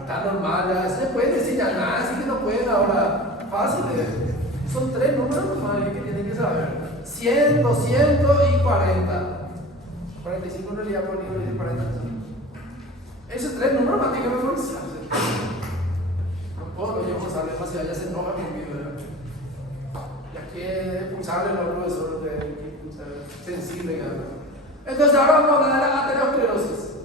Está normal, ya se puede decir ya nada, así que no pueden ahora. Fácil, son 3 números normales que tienen que saber: 100, 200 y 40. 45 en realidad por libro y 40. Esos 3 números más tienen que memorizarse. No puedo yo forzarle demasiado, ya se enoja conmigo, ¿verdad? Ya que pulsarle a los profesores de sensible. Entonces ahora vamos a hablar de la aterosclerosis.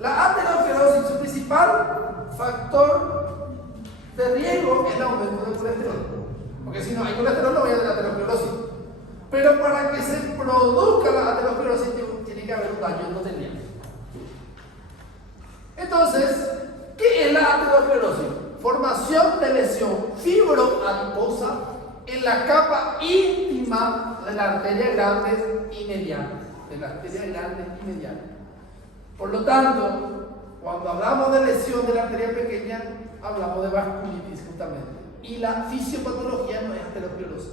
La aterosclerosis, su principal factor de riesgo es el aumento del colesterol. Porque si no hay colesterol no voy a tener aterosclerosis. Pero para que se produzca la aterosclerosis tiene que haber un daño endotelial. Entonces, ¿qué es la aterosclerosis? Formación de lesión fibroadiposa en la capa íntima de la arteria grande y mediana. Por lo tanto, cuando hablamos de lesión de la arteria pequeña, hablamos de vasculitis justamente. Y la fisiopatología no es aterosclerosis,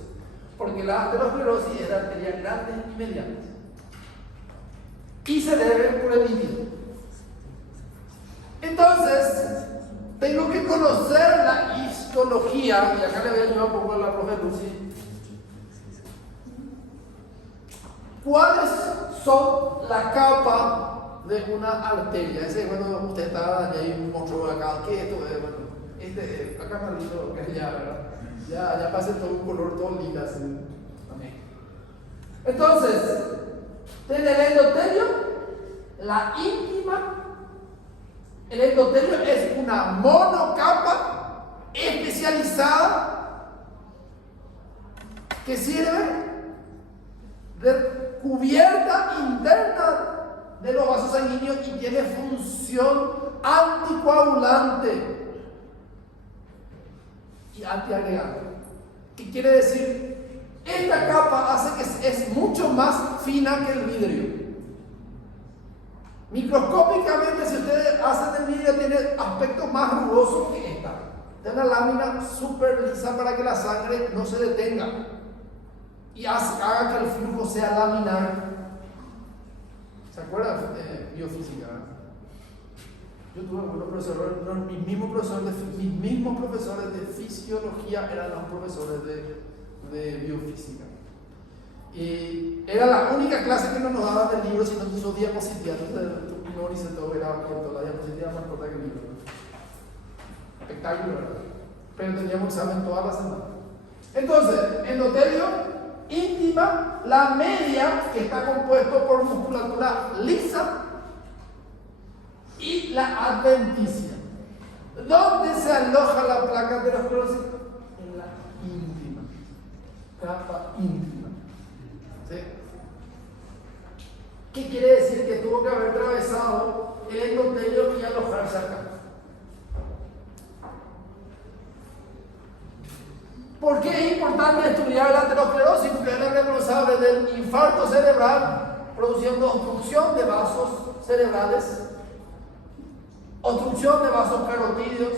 porque la aterosclerosis es de arterias grandes y medianas. Y se debe por el líquido. Entonces, tengo que conocer la histología, y acá le voy a ayudar un poco a la profe Lucy. ¿Cuáles son la capa de una arteria? Ese, bueno, usted está, ya hay un monstruo acá, ¿qué es esto? Bueno, acá está listo, que ya, ¿verdad? Ya pasa todo un color, todo lila, así. Entonces, en el endotelio, la íntima, el endotelio es una monocapa especializada que sirve de cubierta interna de los vasos sanguíneos y tiene función anticoagulante y antiagregante. ¿Qué quiere decir? Esta capa hace que es mucho más fina que el vidrio. Microscópicamente, si ustedes hacen el vidrio, tiene aspecto más rugoso que esta. Tiene una lámina súper lisa para que la sangre no se detenga y haga que el flujo sea laminar. ¿Se acuerdan de biofísica? Yo tuve algunos profesores, mis mismos profesores de fisiología eran los profesores de biofísica. Y era la única clase que no nos daban del libro, sino sus diapositivas. Entonces, tu pinor y se todo era corto, la diapositiva más corta que el libro. Espectáculo, ¿verdad? Pero teníamos examen toda la semana. Entonces, endotelio, íntima, la media, que está compuesto por musculatura lisa, y la adventicia. ¿Dónde se aloja la placa aterosclerosis? En la íntima, capa íntima. ¿Sí? ¿Qué quiere decir? Que tuvo que haber atravesado el endotelio y alojarse acá. ¿Por qué es importante estudiar la aterosclerosis? Porque es la responsable del infarto cerebral, produciendo obstrucción de vasos cerebrales, obstrucción de vasos carotídeos,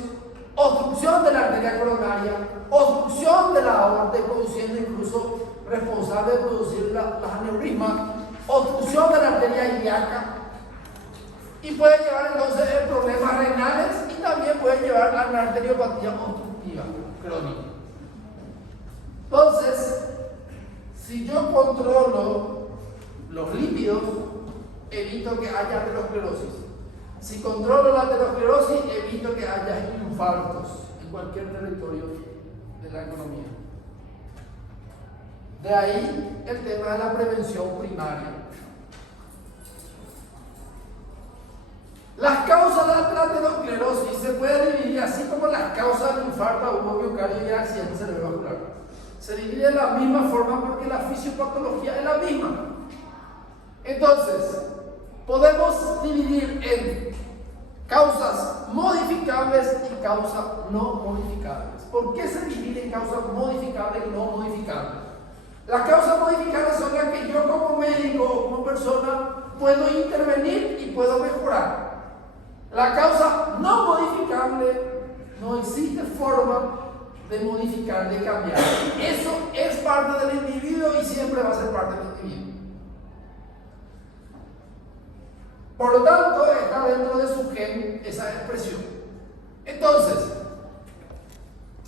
obstrucción de la arteria coronaria, obstrucción de la aorta, produciendo incluso responsable de producir las aneurismas, obstrucción de la arteria ilíaca, y puede llevar entonces a problemas renales y también puede llevar a una arteriopatía obstructiva crónica. Entonces, si yo controlo los lípidos, evito que haya aterosclerosis. Si controlo la aterosclerosis, evito que haya infartos en cualquier territorio de la economía. De ahí el tema de la prevención primaria. Las causas de la aterosclerosis se pueden dividir así como las causas del infarto agudo miocardio y accidente cerebrovascular. Se divide de la misma forma porque la fisiopatología es la misma. Entonces, podemos dividir en causas modificables y causas no modificables. ¿Por qué se divide en causas modificables y no modificables? Las causas modificables son las que yo como médico o como persona puedo intervenir y puedo mejorar. La causa no modificable, no existe forma de modificar, de cambiar. Eso es parte del individuo y siempre va a ser parte del individuo. Por lo tanto, está dentro de su gen esa expresión. Entonces,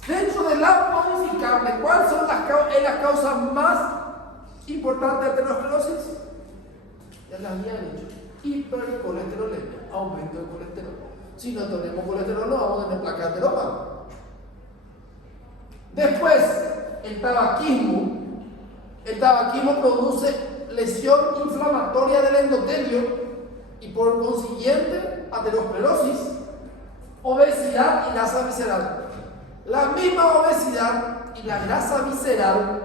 dentro de la modificable, ¿cuáles son las causas más importantes de aterosclerosis? Ya las había dicho. Hipercolesterolemia, aumento de colesterol. Si no tenemos colesterol, no vamos a tener placa de ateroma. Después, el tabaquismo. El tabaquismo produce lesión inflamatoria del endotelio y por consiguiente aterosclerosis, obesidad y grasa visceral. La misma obesidad y la grasa visceral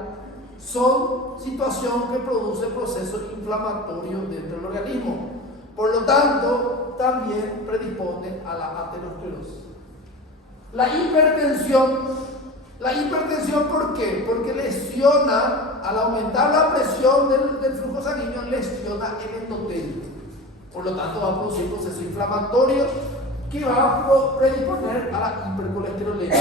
son situación que produce procesos inflamatorios dentro del organismo. Por lo tanto, también predispone a la aterosclerosis. La hipertensión, ¿por qué? Porque lesiona, al aumentar la presión del flujo sanguíneo, lesiona el endotelio. Por lo tanto, va a producir proceso inflamatorio que va a predisponer a la hipercolesterolemia.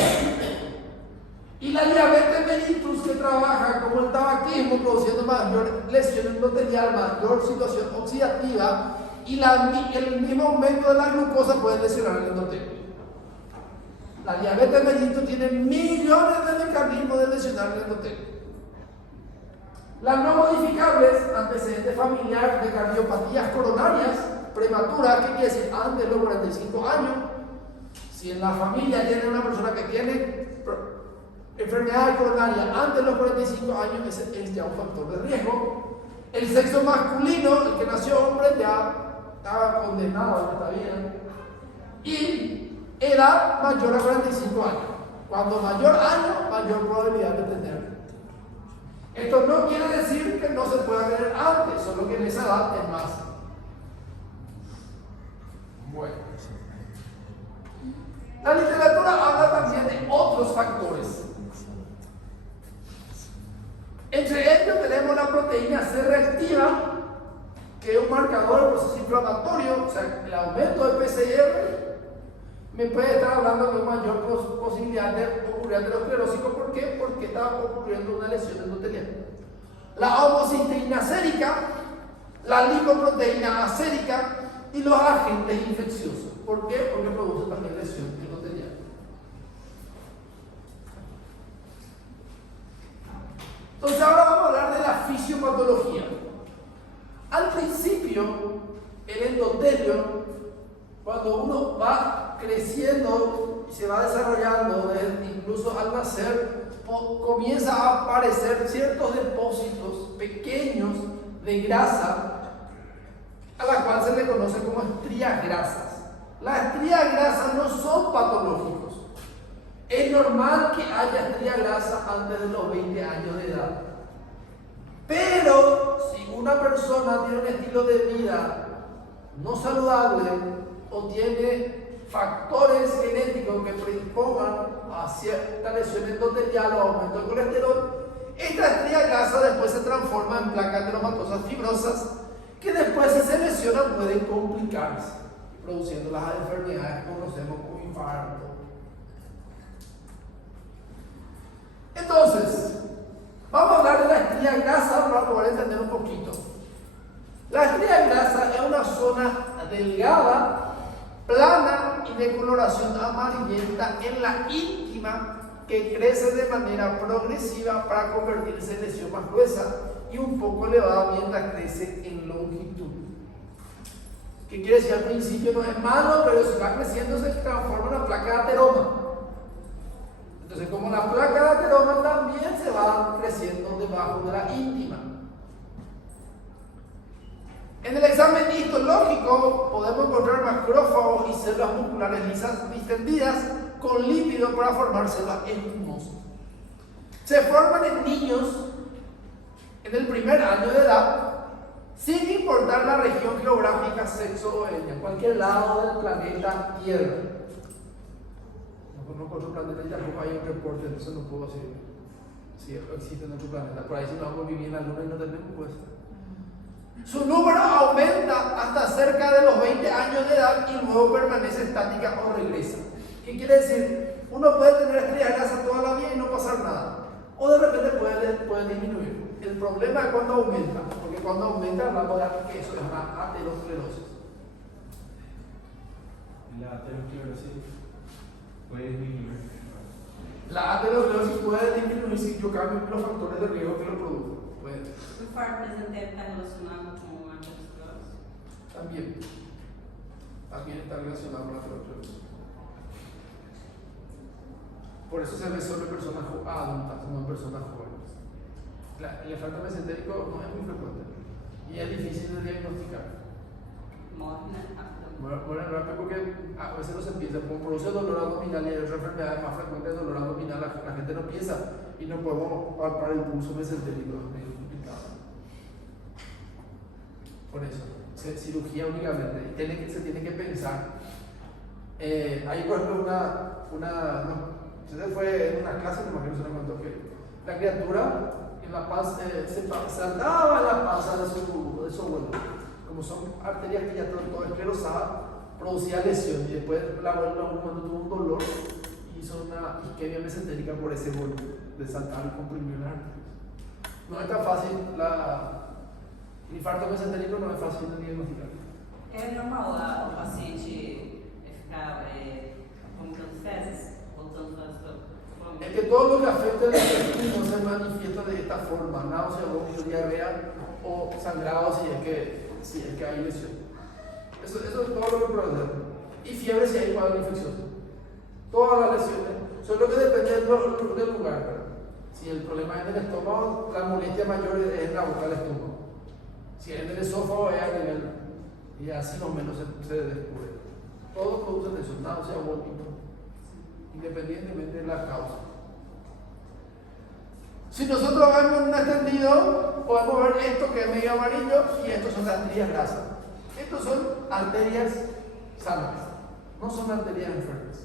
Y la diabetes mellitus, que trabaja como el tabaquismo, produciendo mayor lesión endotelial, mayor situación oxidativa, y el mismo aumento de la glucosa puede lesionar el endotelio. La diabetes mellitus tiene millones de mecanismos de lesionar el endotelio. Las no modificables, antecedentes familiares de cardiopatías coronarias prematuras, ¿qué quiere decir? Antes de los 45 años. Si en la familia tiene una persona que tiene enfermedad coronaria antes de los 45 años, ese es ya un factor de riesgo. El sexo masculino, el que nació hombre, ya estaba condenado a esta vida. Y edad mayor a 45 años. Cuando mayor año, mayor probabilidad de tener. Esto no quiere decir que no se pueda tener antes, solo que en esa edad es más. Bueno. La literatura habla también de otros factores. Entre ellos tenemos la proteína C reactiva, que es un marcador del proceso inflamatorio, o sea, el aumento del PCR me puede estar hablando de mayor posibilidad de ocurrir aterosclerosis. ¿Por qué? Porque está ocurriendo una lesión endotelial. La homocisteína sérica, la lipoproteína acérica y los agentes infecciosos. ¿Por qué? Porque produce también lesión endotelial. Entonces ahora vamos a hablar de la fisiopatología. Al principio, el endotelio, cuando uno va creciendo y se va desarrollando, incluso al nacer, comienza a aparecer ciertos depósitos pequeños de grasa, a la cual se le conoce como estrías grasas. Las estrías grasas no son patológicos. Es normal que haya estrías grasas antes de los 20 años de edad. Pero si una persona tiene un estilo de vida no saludable o tiene factores genéticos que predispongan a cierta lesión endotelial o aumento de colesterol, esta estría grasa después se transforma en placas ateromatosas fibrosas que después, si se lesionan, pueden complicarse, produciendo las enfermedades que conocemos como infarto. Entonces, vamos a hablar de la estría grasa para poder entender un poquito. La estría grasa es una zona delgada, plana y de coloración amarillenta en la íntima, que crece de manera progresiva para convertirse en lesión más gruesa y un poco elevada mientras crece en longitud. ¿Qué quiere decir? Al principio no es malo, pero si va creciendo se transforma en una placa de ateroma. Entonces, como la placa de ateroma también se va creciendo debajo de la íntima. En el examen histológico podemos encontrar macrófagos y células musculares lisas distendidas con lípidos para formar células escumosas. Se forman en niños en el primer año de edad, sin importar la región geográfica, sexo o etnia, en cualquier lado del planeta Tierra. No conozco otro planeta y tampoco hay un reporte, entonces no puedo decir si existe en otro planeta. Por ahí si no vamos a vivir en la luna y no tenemos puesta. Su número aumenta hasta cerca de los 20 años de edad y luego permanece estática o regresa. ¿Qué quiere decir? Uno puede tener estrías grasas toda la vida y no pasar nada. O de repente puede disminuir. El problema es cuando aumenta, porque cuando aumenta hablamos de que eso es una aterosclerosis. La aterosclerosis puede disminuir. La aterosclerosis puede disminuir si yo cambio los factores de riesgo que lo producen. Puede. O infarto presente está relacionado con la aterosclerosis. También está relacionado con la aterosclerosis. Por eso se ve solo en personas adultas, no en personas jóvenes. El infarto mesentérico no es muy frecuente y es difícil de diagnosticar. Mueren rápido porque a veces no se piensa, como produce dolor abdominal y hay otra enfermedad más frecuente de dolor abdominal, la gente no piensa y no podemos palpar el pulso mesentérico, es medio complicado. Por eso, cirugía únicamente, se tiene que pensar. Hay por ejemplo entonces fue en una clase, me imagino que se lo contó, que la criatura en la panza, se saltaba en la panza de su abuelo. Como son arterias que ya están todas esclerosadas, producía lesión y después la abuela cuando tuvo un dolor hizo una isquemia mesentérica por ese golpe de saltar y comprimir las arterias. No es tan fácil, el infarto mesentérico no es fácil de diagnosticar. É normal o paciente ficar vomitando fezes, botando fezes pelo Es que todo lo que afecta el intestino se manifiesta de esta forma: náusea, vómito, diarrea o sangrado si es que hay lesión. Eso es todo lo que puede hacer. Y fiebre si hay cuadro infeccioso. Todas las lesiones, solo que depende del lugar. ¿Verdad? Si el problema es en el estómago, la molestia mayor es en la boca del estómago. Si es en el esófago, es a nivel, y así más o menos se descubre. Todos producen eso, náusea, vómito, independientemente de la causa. Si nosotros vemos un extendido, podemos ver esto que es medio amarillo y estos son las arterias grasas. Estos son arterias sanas, no son arterias enfermas.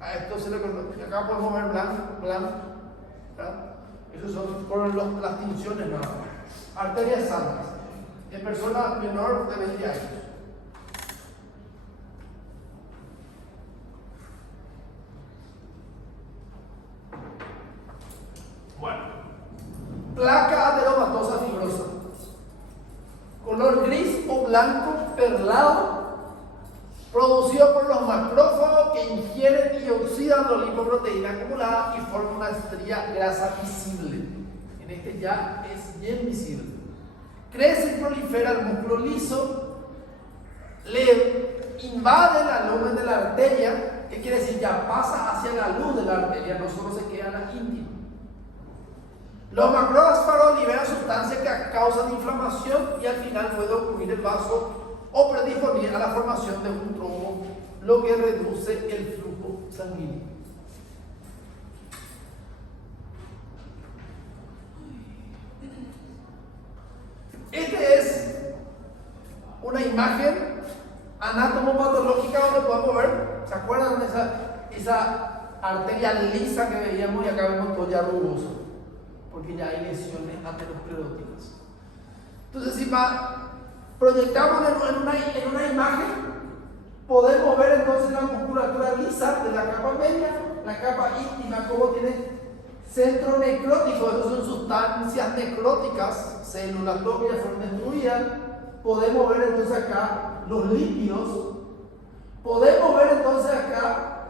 A esto se le conoce, acá podemos ver blanco, ¿verdad? Esos son por las tinciones nada más. Arterias sanas, en personas menor de 20 años. Bueno, placa ateromatosa fibrosa, color gris o blanco perlado, producido por los macrófagos que ingieren y oxidan la lipoproteína acumulada y forman una estría grasa visible. En este ya es bien visible. Crece y prolifera el músculo liso, le invade la lumen de la arteria, que quiere decir ya pasa hacia la luz de la arteria, no solo se queda en la íntima. Los macrófagos liberan sustancias que causan inflamación y al final puede ocurrir el vaso o predisponer a la formación de un trombo, lo que reduce el flujo sanguíneo. Esta es una imagen anatomopatológica donde podemos ver, ¿se acuerdan de esa arteria lisa que veíamos y acá vemos todo ya rugoso? Porque ya hay lesiones ateroscleróticas. Entonces, si proyectamos en una imagen, podemos ver entonces la musculatura lisa de la capa media, la capa íntima, como tiene centro necrótico. Esas son sustancias necróticas, células que ya fueron destruidas. Podemos ver entonces acá los lípidos. Podemos ver entonces acá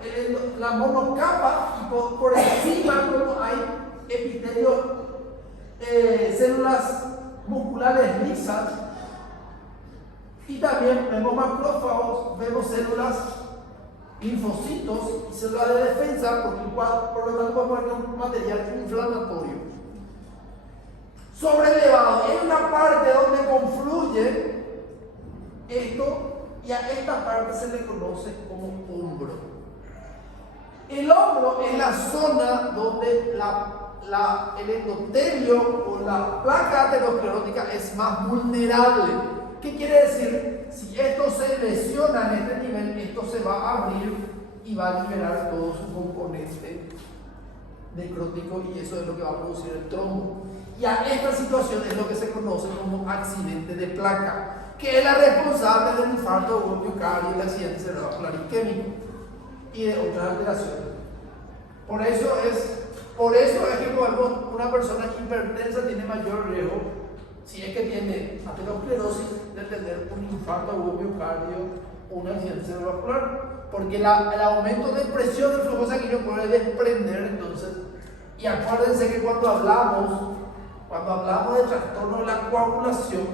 la monocapa y por encima como hay epitelio, células musculares lisas, y también vemos macrófagos, vemos células, linfocitos y células de defensa, porque por lo tanto podemos ver un material inflamatorio. Sobrelevado, en una parte donde confluye esto, y a esta parte se le conoce como hombro. El hombro es la zona donde el endotelio o la placa aterosclerótica es más vulnerable. ¿Qué quiere decir? Si esto se lesiona en este nivel, esto se va a abrir y va a liberar todo su componente necrótico, y eso es lo que va a producir el trombo. Y a esta situación es lo que se conoce como accidente de placa, que es la responsable del infarto o miocardio, del accidente cerebrovascular isquémico y de otras alteraciones. Por eso es que una persona hipertensa tiene mayor riesgo, si es que tiene aterosclerosis, de tener un infarto o miocardio un accidente cerebrovascular, porque el aumento de presión del flujo sanguíneo puede desprender entonces. Y acuérdense que cuando hablamos de trastorno de la coagulación,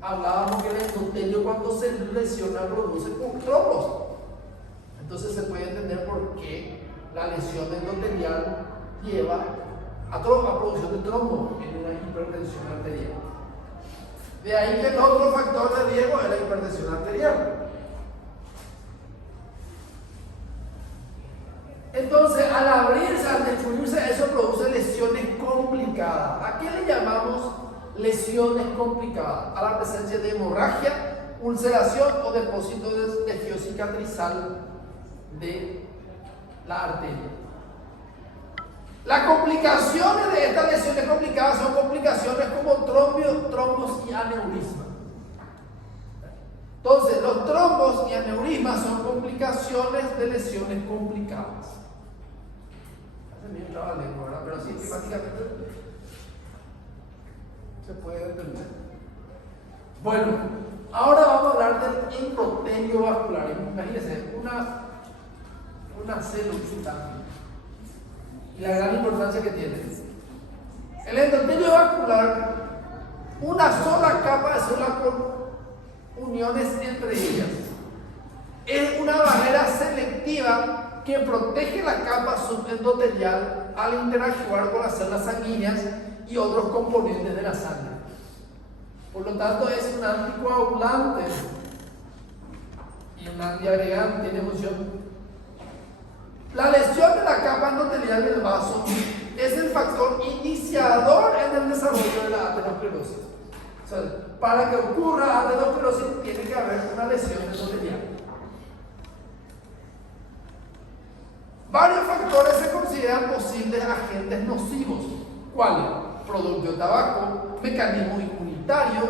hablábamos que el endotelio cuando se lesiona produce trombos. Entonces se puede entender por qué la lesión endotelial lleva a producción de trombo en una hipertensión arterial. De ahí que el otro factor de riesgo es la hipertensión arterial. Entonces, al abrirse, al destruirse, eso produce lesiones complicadas. ¿A qué le llamamos lesiones complicadas? A la presencia de hemorragia, ulceración o depósito de tejido cicatrizal de la arteria. Las complicaciones de estas lesiones complicadas son complicaciones como trombos y aneurismas. Entonces, los trombos y aneurismas son complicaciones de lesiones complicadas. Hace bien traba la lengua, ¿verdad? Pero sí, esquemáticamente se puede entender. Bueno, ahora vamos a hablar del endotelio vascular. Imagínense, una célula y la gran importancia que tiene. El endotelio vascular, una sola capa de célula con uniones entre ellas. Es una barrera selectiva que protege la capa subendotelial al interactuar con las células sanguíneas y otros componentes de la sangre. Por lo tanto, es un anticoagulante y un antiagregante, tiene función. La lesión de la capa endotelial del vaso es el factor iniciador en el desarrollo de la aterosclerosis. O sea, para que ocurra aterosclerosis tiene que haber una lesión endotelial. Varios factores se consideran posibles agentes nocivos. ¿Cuáles? Producto de tabaco, mecanismo inmunitario,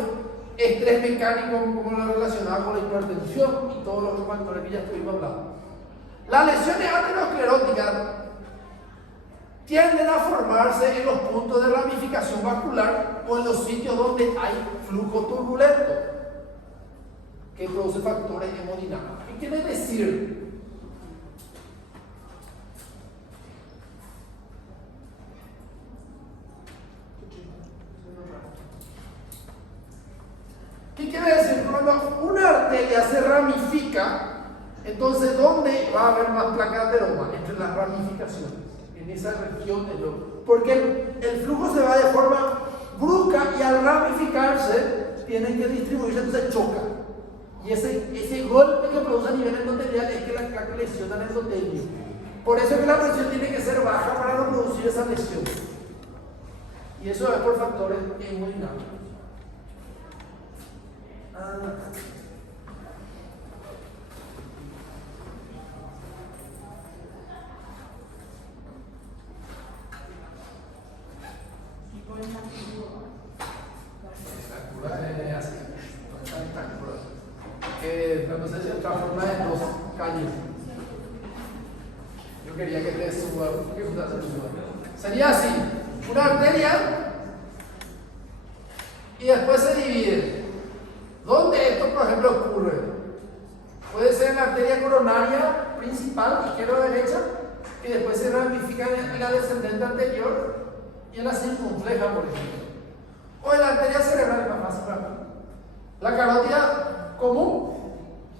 estrés mecánico como lo relacionado con la hipertensión y todos los factores que ya estuvimos hablando. Las lesiones ateroscleróticas tienden a formarse en los puntos de ramificación vascular o en los sitios donde hay flujo turbulento que produce factores hemodinámicos. ¿Qué quiere decir? ¿Qué quiere decir? Cuando una arteria se ramifica, entonces, ¿dónde va a haber más placa de ateroma? Entre las ramificaciones, en esa región, porque el flujo se va de forma brusca y al ramificarse tienen que distribuirse, entonces choca. Y ese golpe que produce a nivel endotelial es que la lesiona el endotelio. Por eso es que la presión tiene que ser baja para no producir esa lesión. Y eso es por factores hemodinámicos. No sé si está forma de dos calles. Yo quería que te suba, sería así: una arteria y después se divide. ¿Dónde esto, por ejemplo, ocurre? Puede ser en la arteria coronaria principal, izquierda-derecha, que después se ramifica en la descendente anterior y en la circunfleja, por ejemplo. O en la arteria cerebral, es más fácil. La carótida común,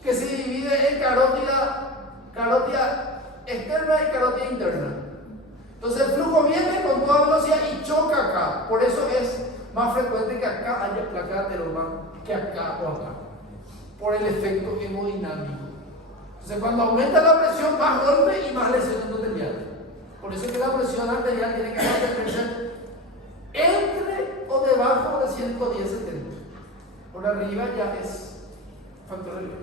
que se divide en carótida externa y carótida interna. Entonces el flujo viene con toda velocidad y choca acá. Por eso es más frecuente que acá haya placa de ateroma que acá o acá, por el efecto hemodinámico. Entonces cuando aumenta la presión, más golpe y más lesión endotelial. Por eso es que la presión arterial tiene que mantenerse entre o debajo de 110/70. Por arriba ya es factor de riesgo.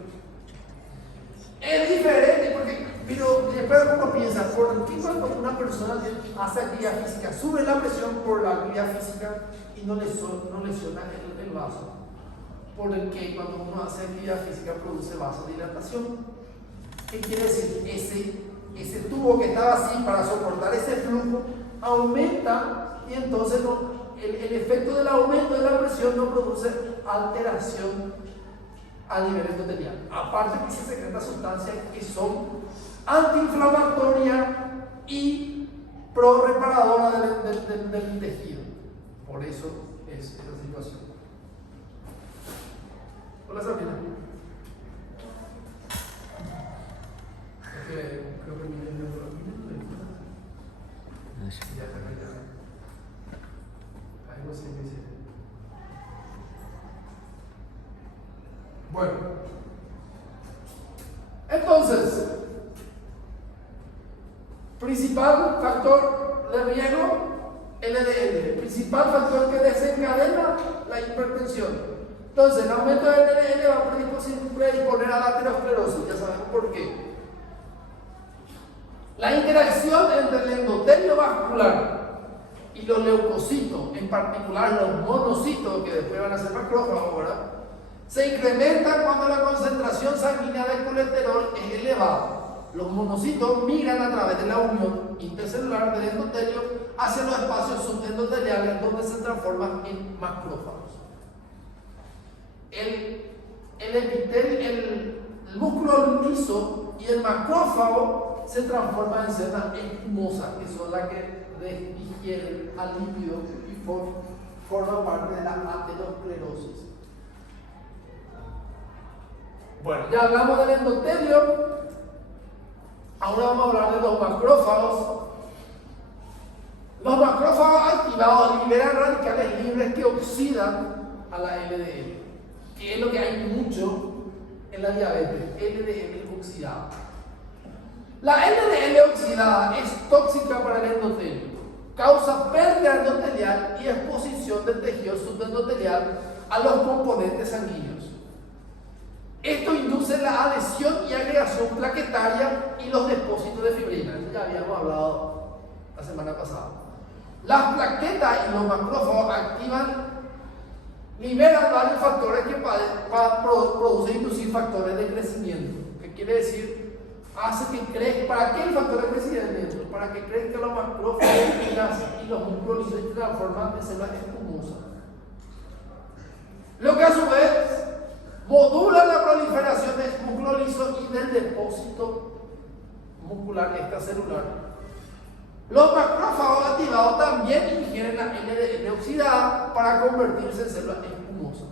Es diferente porque, pero después uno piensa, ¿por qué cuando una persona hace actividad física sube la presión por la actividad física y no lesiona el vaso? Por el que cuando uno hace actividad física produce vasodilatación. ¿Qué quiere decir? Ese tubo que estaba así para soportar ese flujo aumenta y entonces el efecto del aumento de la presión no produce alteración a nivel endotelial. Aparte que se secretan sustancias que son antiinflamatorias y proreparadoras del tejido. Por eso es esa situación. Hola Sabrina. Creo que mi ya está acá. Algo así me dice. Bueno, entonces, principal factor de riesgo, LDL, principal factor que desencadena la hipertensión. Entonces, el aumento del LDL va a predisponer a la aterosclerosis, ya sabemos por qué. La interacción entre el endotelio vascular y los leucocitos, en particular los monocitos, que después van a ser macrófagos ahora, se incrementa cuando la concentración sanguínea de colesterol es elevada. Los monocitos migran a través de la unión intercelular del endotelio hacia los espacios subendoteliales donde se transforman en macrófagos. El músculo liso y el macrófago se transforman en células espumosas, que son las que digieren al lípido y forman parte de la aterosclerosis. Bueno, ya hablamos del endotelio, ahora vamos a hablar de los macrófagos. Los macrófagos activados liberan radicales libres que oxidan a la LDL, que es lo que hay mucho en la diabetes, LDL oxidada. La LDL oxidada es tóxica para el endotelio, causa pérdida endotelial y exposición del tejido subendotelial a los componentes sanguíneos. Esto induce la adhesión y agregación plaquetaria y los depósitos de fibrina. Esto ya habíamos hablado la semana pasada. Las plaquetas y los macrófagos liberan varios factores que producen inducir factores de crecimiento. ¿Qué quiere decir? Hace que crezca. ¿Para qué el factor de crecimiento? Para que crezcan los macrófagos y los músculos se transforman en células espumosas. Lo que a su vez modula la proliferación del músculo liso y del depósito muscular extracelular. Los macrófagos activados también ingieren la LDL oxidada para convertirse en células espumosas.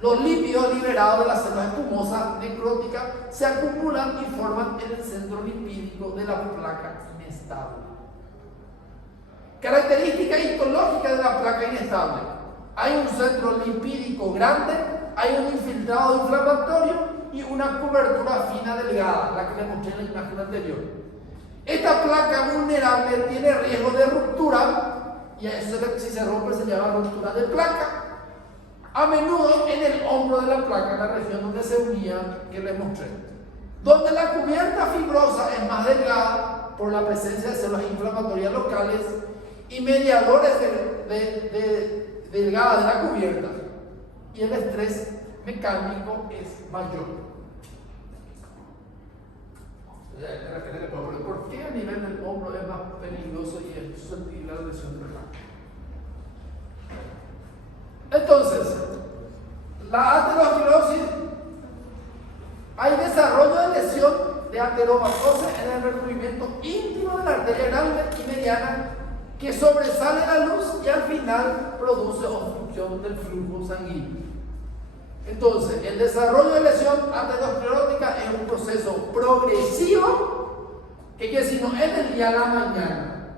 Los lípidos liberados de las células espumosas necróticas se acumulan y forman en el centro lipídico de la placa inestable. Característica histológica de la placa inestable: hay un centro lipídico grande, hay un infiltrado inflamatorio y una cobertura fina delgada, la que le mostré en la imagen anterior. Esta placa vulnerable tiene riesgo de ruptura, y eso, si se rompe, se llama ruptura de placa, a menudo en el hombro de la placa, en la región donde se unía, que les mostré. Donde la cubierta fibrosa es más delgada por la presencia de células inflamatorias locales y mediadores delgadas de la cubierta, y el estrés mecánico es mayor. ¿Por qué a nivel del hombro es más peligroso y es susceptible a la lesión de placa? Entonces, la aterosclerosis, hay desarrollo de lesión de ateromatosis en el recubrimiento íntimo de la arteria grande y mediana, que sobresale la luz y al final produce obstrucción del flujo sanguíneo. Entonces, el desarrollo de lesión aterosclerótica es un proceso progresivo, que si no es del día a la mañana,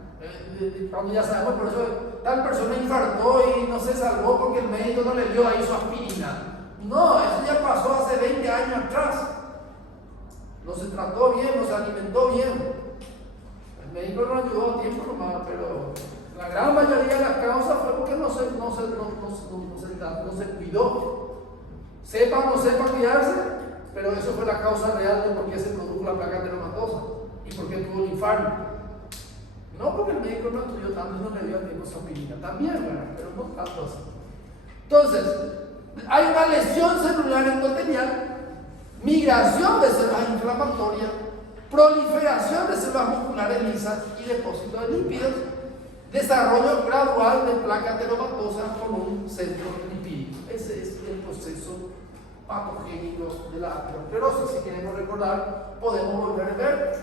cuando ya sabemos, por eso tal persona infartó y no se salvó porque el médico no le dio ahí su aspirina. No, eso ya pasó hace 20 años atrás. No se trató bien, no se alimentó bien. El médico no ayudó a tiempo nomás, pero la gran mayoría de las causas fue porque no se cuidó. Sepa o no sepa cuidarse, pero eso fue la causa real de por qué se produjo la placa ateromatosa y por qué tuvo el infarto. No porque el médico no estudió tanto y no le dio a tiempo su aspirina, también, ¿verdad? Pero no tanto así. Entonces, hay una lesión celular endotelial, migración de células inflamatorias, proliferación de células musculares lisas y depósito de lípidos, desarrollo gradual de placa ateromatosa con un centro lipídico. Ese es el proceso patogénico de la aterosclerosis. Si queremos recordar, podemos volver a ver.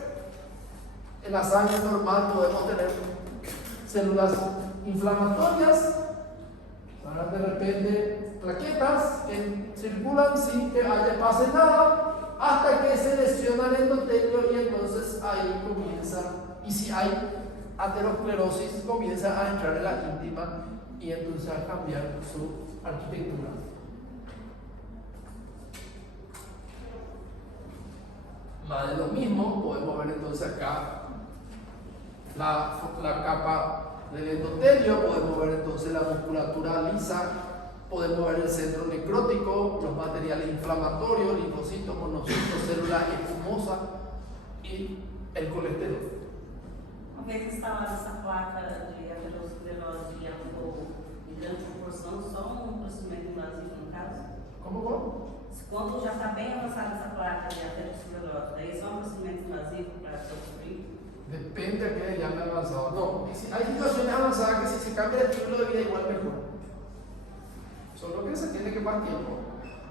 En la sangre normal podemos tener células inflamatorias, ahora de repente plaquetas que circulan sin que pase nada, hasta que se lesiona el endotelio y entonces ahí comienza, y si hay aterosclerosis, comienza a entrar en la íntima y entonces a cambiar su arquitectura. Más de lo mismo, podemos ver entonces acá la capa del endotelio, podemos ver entonces la musculatura lisa, podemos ver el centro necrótico, los materiales inflamatorios, linfocitos, monocitos, células espumosas y el colesterol. Uma vez instalada essa placa de aterosclerose em grande proporção, só um procedimento invasivo no caso? ¿Cómo? Quando já está bem avançada essa placa de aterosclerose, daí só um procedimento invasivo para descobrir? Depende a qué llame avanzado. No, hay situaciones avanzadas que si se cambia el estilo de vida igual mejor. Solo que se tiene que más tiempo.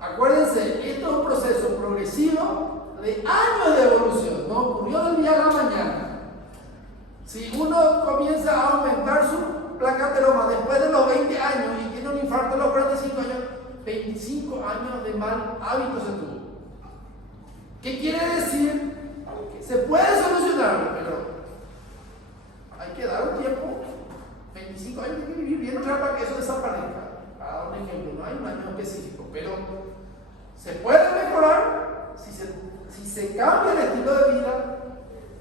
Acuérdense, esto es un proceso progresivo de años de evolución, no ocurrió del día a la mañana. Si uno comienza a aumentar su placa ateroma después de los 20 años y tiene un infarto a los 45 años, 25 años de mal hábito se tuvo. ¿Qué quiere decir? Se puede solucionar, pero hay que dar un tiempo. 25 años hay que vivir bien para que eso desaparezca. Para dar un ejemplo, no hay un año específico, pero se puede mejorar si se cambia el estilo de vida,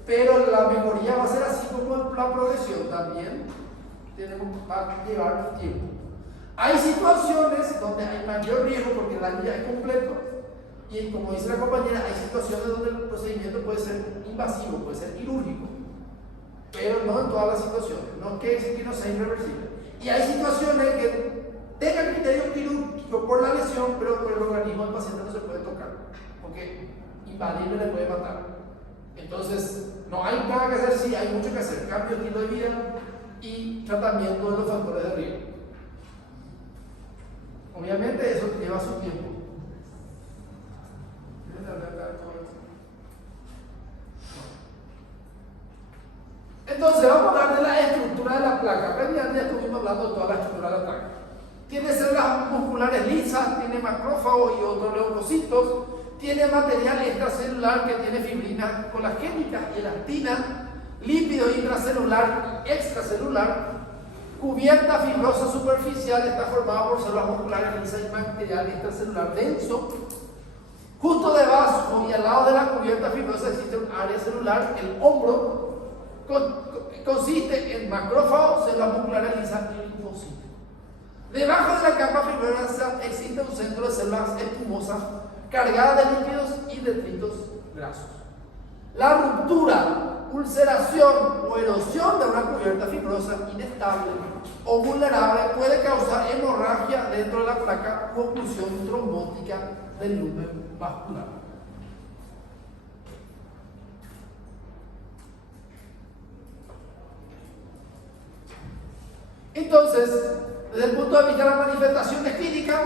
pero la mejoría va a ser así como la progresión también. Va a llevar tiempo. Hay situaciones donde hay mayor riesgo porque el daño ya es completo. Y como dice la compañera, hay situaciones donde el procedimiento puede ser invasivo, puede ser quirúrgico, pero no en todas las situaciones. No quiere decir que no sea irreversible. Y hay situaciones que tengan criterio quirúrgico por la lesión, pero por el organismo del paciente no se puede tocar, porque invadirle le puede matar. Entonces, no hay nada que hacer, sí, hay mucho que hacer. Cambio de estilo de vida y tratamiento de los factores de riesgo. Obviamente eso lleva su tiempo. Entonces vamos a hablar de la estructura de la placa. Ya estuvimos hablando de toda la estructura de la placa. Tiene células musculares lisas, tiene macrófagos y otros leucocitos, tiene material extracelular que tiene fibrinas colagénicas y elastina, lípido intracelular y extracelular, cubierta fibrosa superficial, está formada por células musculares lisas y material extracelular denso. Justo debajo y al lado de la cubierta fibrosa existe un área celular, el hombro, consiste en macrófagos, células musculares lisas y linfocitos. Debajo de la capa fibrosa existe un centro de células espumosas cargadas de lípidos y detritos grasos. La ruptura, ulceración o erosión de una cubierta fibrosa inestable o vulnerable puede causar hemorragia dentro de la placa u oclusión trombótica del lumen vascular. Entonces, desde el punto de vista de las manifestaciones clínicas,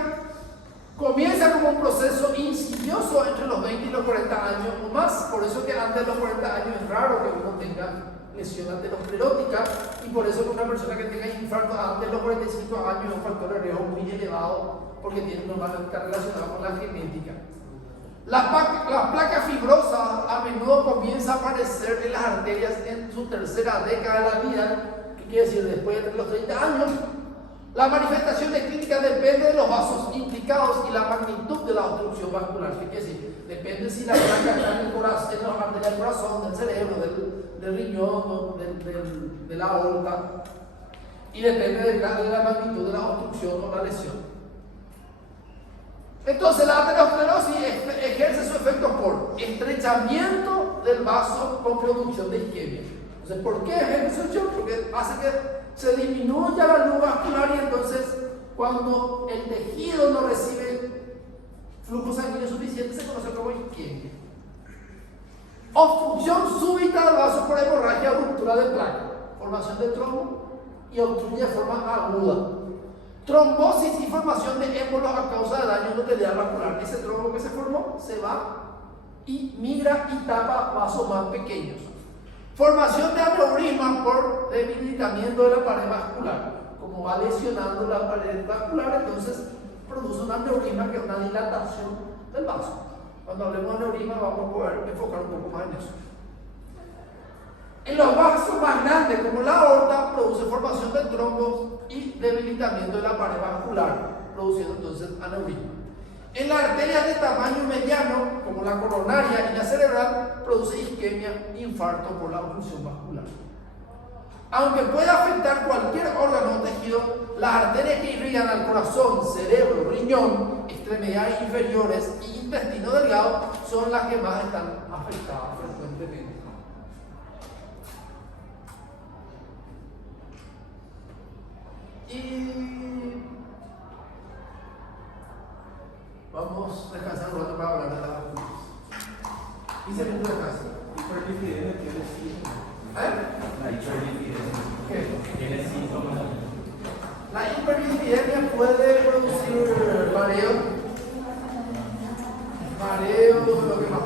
comienza como un proceso insidioso entre los 20 y los 40 años o más. Por eso que antes de los 40 años es raro que uno tenga lesión aterosclerótica, y por eso que una persona que tenga infarto antes de los 45 años es un factor de riesgo muy elevado, porque normalmente está relacionado con la genética. La placa fibrosa a menudo comienza a aparecer en las arterias en su tercera década de la vida, que quiere decir después de los 30 años. La manifestación clínica depende de los vasos implicados y la magnitud de la obstrucción vascular. ¿Qué quiere decir? Depende si la placa está en el corazón, en la arteria del corazón, del cerebro, del riñón, de la aorta, y depende de la magnitud de la obstrucción o la lesión. Entonces la aterosclerosis ejerce su efecto por estrechamiento del vaso con producción de isquemia. Entonces, ¿por qué ejerce su efecto? Porque hace que se disminuya la luz vascular, y entonces cuando el tejido no recibe flujo sanguíneo suficiente se conoce como isquemia. Obstrucción súbita del vaso por hemorragia o ruptura de placa, formación de trombo y obstruye de forma aguda. Trombosis y formación de émbolos a causa de daño endotelial vascular. Ese trombo que se formó se va y migra y tapa vasos más pequeños. Formación de aneurisma por debilitamiento de la pared vascular. Como va lesionando la pared vascular, entonces produce un aneurisma que es una dilatación del vaso. Cuando hablemos de aneurisma vamos a poder enfocar un poco más en eso. En los vasos más grandes, como la aorta, produce formación de trombos y debilitamiento de la pared vascular, produciendo entonces aneurisma. En las arterias de tamaño mediano, como la coronaria y la cerebral, produce isquemia, infarto por la oclusión vascular. Aunque puede afectar cualquier órgano o tejido, las arterias que irrigan al corazón, cerebro, riñón, extremidades inferiores y intestino delgado son las que más están afectadas frecuentemente. Y vamos a descansar un rato para hablar de las vacunas. Y segundo descanso. Hiperlipidemia tiene síntomas. La hiperlipidemia ¿Qué? tiene síntomas. La hiperlipidemia puede producir mareo, lo que más